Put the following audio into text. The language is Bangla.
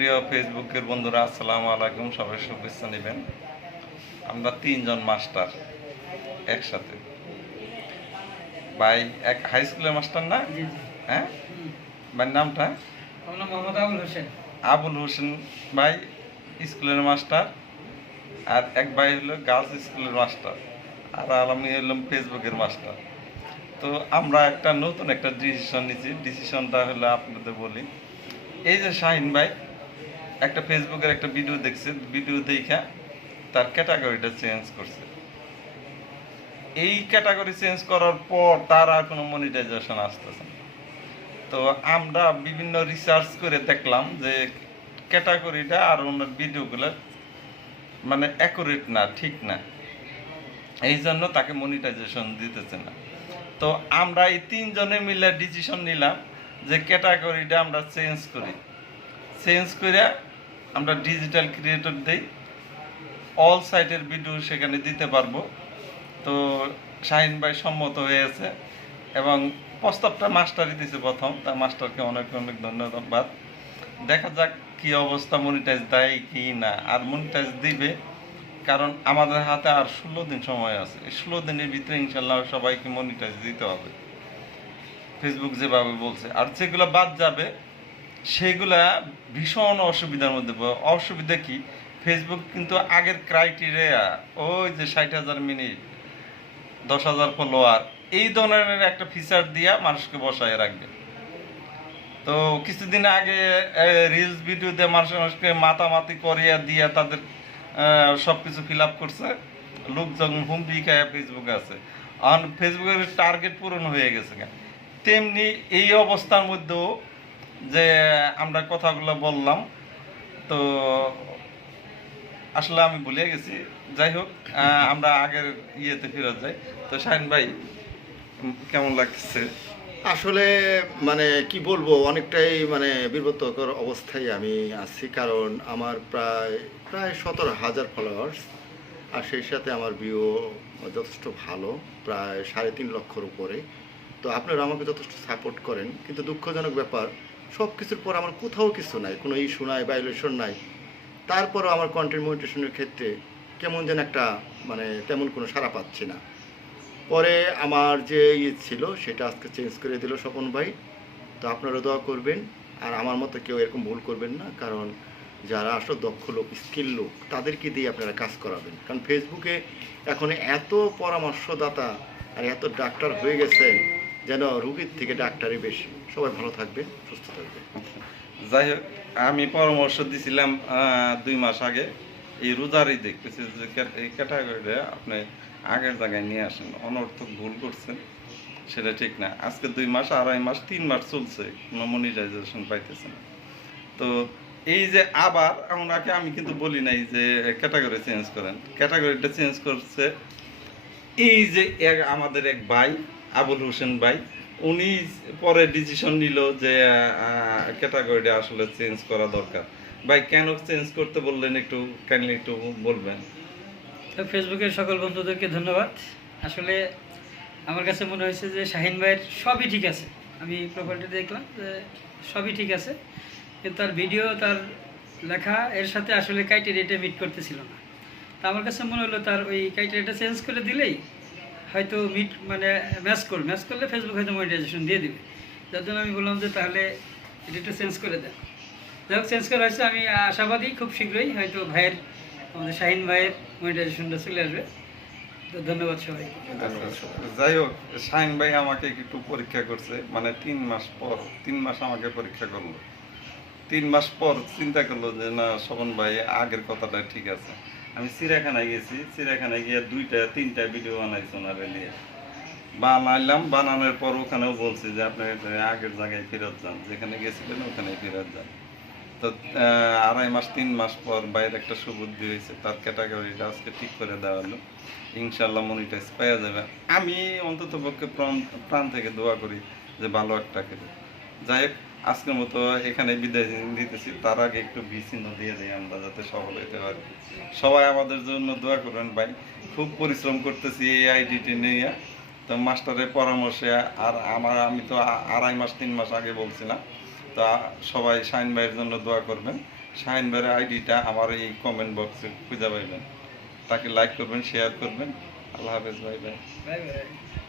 প্রিয় ফেসবুকের বন্ধুরা, আসসালামু আলাইকুম। সবাই শুভেচ্ছা নেবেন। আমরা তিনজন মাস্টার একসাথে, ভাই এক হাই স্কুলের মাস্টার না? জি জি। হ্যাঁ, ভাইয়ের নামটা? আমার নাম মোহাম্মদ আবুল হোসেন। আবুল হোসেন ভাই স্কুলের মাস্টার, আর এক ভাই হলো গার্লস স্কুলের মাস্টার, আর আমি হলাম ফেসবুকের মাস্টার। তো আমরা একটা নতুন একটা ডিসিশন নিয়েছি। ডিসিশনটা হলো আপনাদের বলি। এই যে শাহিন ভাই একটা ফেসবুকের একটা ভিডিও দেখছে, ভিডিও দেখা তার ক্যাটাগরিটা চেঞ্জ করছে। এই ক্যাটাগরি চেঞ্জ করার পর তার আর কোনো মনিটাইজেশন আসতেছে না। তো আমরা বিভিন্ন রিসার্চ করে দেখলাম যে ক্যাটাগরিটা আর ওনার ভিডিওগুলো মানে অ্যাকুরেট না, ঠিক না, এই জন্য তাকে মনিটাইজেশন দিতেছে না। তো আমরা এই তিনজনে মিলে ডিসিশন নিলাম যে ক্যাটাগরিটা আমরা চেঞ্জ করি। চেঞ্জ করে আমরা ডিজিটাল ক্রিয়েটর দেই, অল সাইটের ভিডিও সেখানে দিতে পারবো। তো শাহিন ভাই সম্মত হয়েছে এবং প্রস্তাবটা মাস্টারই দিয়েছে প্রথম। তার মাস্টারকে অনেক অনেক ধন্যবাদ। দেখা যাক কি অবস্থা, মনিটাইজ দেয় কি না। আর মনিটাইজ দিবে, কারণ আমাদের হাতে আর 16 দিন সময় আছে। এই 16 দিনের ভিতরে ইনশাল্লাহ সবাইকে মনিটাইজ দিতে হবে, ফেসবুক যেভাবে বলছে। আর যেগুলো বাদ যাবে সেগুলা ভীষণ অসুবিধার মধ্যে পড়ে। অসুবিধা কি, ফেসবুক কিন্তু আগের ক্রাইটেরিয়া ওই যে 60,000 মিনিট, 10,000 ফলোয়ার, এই ধরনের একটা ফিচার দিয়া মানুষকে বসায় রাখবে। তো কিছুদিন আগে রিলস ভিডিও দিয়ে মানুষকে মাতামাতি করিয়া দিয়া তাদের সব কিছু ফিল আপ করছে, লোকজন হুমড়ি খায় ফেসবুকে আছে। আর ফেসবুকের টার্গেট পূরণ হয়ে গেছে। তেমনি এই অবস্থার মধ্যেও যে আমরা কথাগুলো বললাম, তো আসলে আমি ভুলে গেছি। যাই হোক, আমরা আগের ইয়েতে ফেরত যাই। তো শাহিন ভাই, কেমন লাগছে? আসলে মানে কি বলবো, অনেকটাই মানে বিব্রতকর অবস্থায় আমি আছি। কারণ আমার প্রায় প্রায় 17,000 ফলোয়ার্স, আর সেই সাথে আমার ভিউ যথেষ্ট ভালো, প্রায় 3.5 লক্ষর উপরে। তো আপনারা আমাকে যথেষ্ট সাপোর্ট করেন, কিন্তু দুঃখজনক ব্যাপার, সব কিছুর পর আমার কোথাও কিছু নাই, কোনো ইস্যু নাই, ভায়োলেশন নাই। তারপরও আমার কন্টেন্ট মনিটেশনের ক্ষেত্রে কেমন যেন একটা মানে তেমন কোনো সাড়া পাচ্ছি না। পরে আমার যে ছিল সেটা আজকে চেঞ্জ করে দিল স্বপন ভাই। তো আপনারা দোয়া করবেন, আর আমার মতো কেউ এরকম ভুল করবেন না। কারণ যারা আসলে দক্ষ লোক, স্কিল লোক, তাদেরকে দিয়ে আপনারা কাজ করাবেন। কারণ ফেসবুকে এখন এত পরামর্শদাতা আর এত ডাক্তার হয়ে গেছেন, যেন রুগীর থেকে ডাক্তারই বেশি। সবাই ভালো থাকবেন, সুস্থ থাকবেন। যাই হোক, আমি পরামর্শ দিছিলাম 2 মাস আগে, এই রোজারই দেখতেছি যে এই ক্যাটাগরিটা আপনি আগের জায়গায় নিয়ে আসেন। অনর্থক ভুল করছেন, সেটা ঠিক না। আজকে 2 মাস, 2.5 মাস, 3 মাস চলছে, কোনো মনিটাইজেশন পাইতেছে না। তো এই যে আবার ওনাকে আমি কিন্তু বলি নাই যে ক্যাটাগরি চেঞ্জ করেন, ক্যাটাগরিটা চেঞ্জ করছে এই যে আমাদের এক ভাই আবুল হোসেন ভাই, উনি পরে ডিসিশন নিল যে ক্যাটাগরিটা আসলে চেঞ্জ করা দরকার। ভাই, কেন চেঞ্জ করতে বললেন একটু কাইন্ডলি একটু বলবেন? তো ফেসবুকের সকল বন্ধুদেরকে ধন্যবাদ। আসলে আমার কাছে মনে হয়েছে যে শাহিন ভাইয়ের সবই ঠিক আছে। আমি প্রোফাইলটা দেখলাম যে সবই ঠিক আছে, কিন্তু তার ভিডিও, তার লেখা এর সাথে আসলে ক্রাইটেরিয়াটা মিট করতেছিল না। তা আমার কাছে মনে হলো তার ওই ক্রাইটেরিয়াটা চেঞ্জ করে দিলেই হয়তো মানে ম্যাচ করলে ফেসবুক হয়তো মনিটাইজেশন দিয়ে দিবে। যার জন্য আমি বললাম যে তাহলে এটা একটু চেঞ্জ করে দেন। যাই হোক, চেঞ্জ করা হয়েছে। আমি আশাবাদী খুব শীঘ্রই হয়তো ভাইয়ের, আমাদের শাহিন ভাইয়ের মনিটাইজেশনটা চলে আসবে। তো ধন্যবাদ সবাই। যাই হোক, শাহিন ভাই আমাকে একটু পরীক্ষা করছে, মানে 3 মাস পর, 3 মাস আমাকে পরীক্ষা করলো। 3 মাস পর চিন্তা করলো যে না, স্বপন ভাই আগের কথাটা ঠিক আছে। আমি চিড়িয়াখানায় গেছি, চিড়িয়াখানায় গিয়ে 2-3টা ভিডিও বানাইছি ওনারে নিয়ে। বানাইলাম, বানানোর পর ওখানেও বলছি যে আপনি আগের জায়গায় ফেরত যান, যেখানে গেছিলেন ওখানে ফেরত যান। তো 2.5 মাস 3 মাস পর বাইরে একটা সুবুদ্ধি হয়েছে, তার ক্যাটাগরিটা আজকে ঠিক করে দেওয়া হলো। ইনশাল্লাহ মনিটাইজ পাওয়া যাবে। আমি অন্তত পক্ষে প্রাণ থেকে দোয়া করি যে ভালো একটা খেলে। যাই হোক, আজকের মতো এখানে বিদায় দিতেছি। তার আগে একটু চিহ্ন দিয়ে দিই আমরা, যাতে সফল হতে পারি। সবাই আমাদের জন্য দোয়া করবেন ভাই। খুব পরিশ্রম করতেছি এই আইডিটি নিয়ে। তো মাস্টারের পরামর্শে, আর আমি তো 2.5 মাস 3 মাস আগে বলছিলাম। তা সবাই শাহিন ভাইয়ের জন্য দোয়া করবেন। শাহিন ভাইয়ের আইডিটা আমার এই কমেন্ট বক্সে খুঁজে পাইবেন। তাকে লাইক করবেন, শেয়ার করবেন। আল্লাহ হাফেজ, বাই বাই। Bye bye.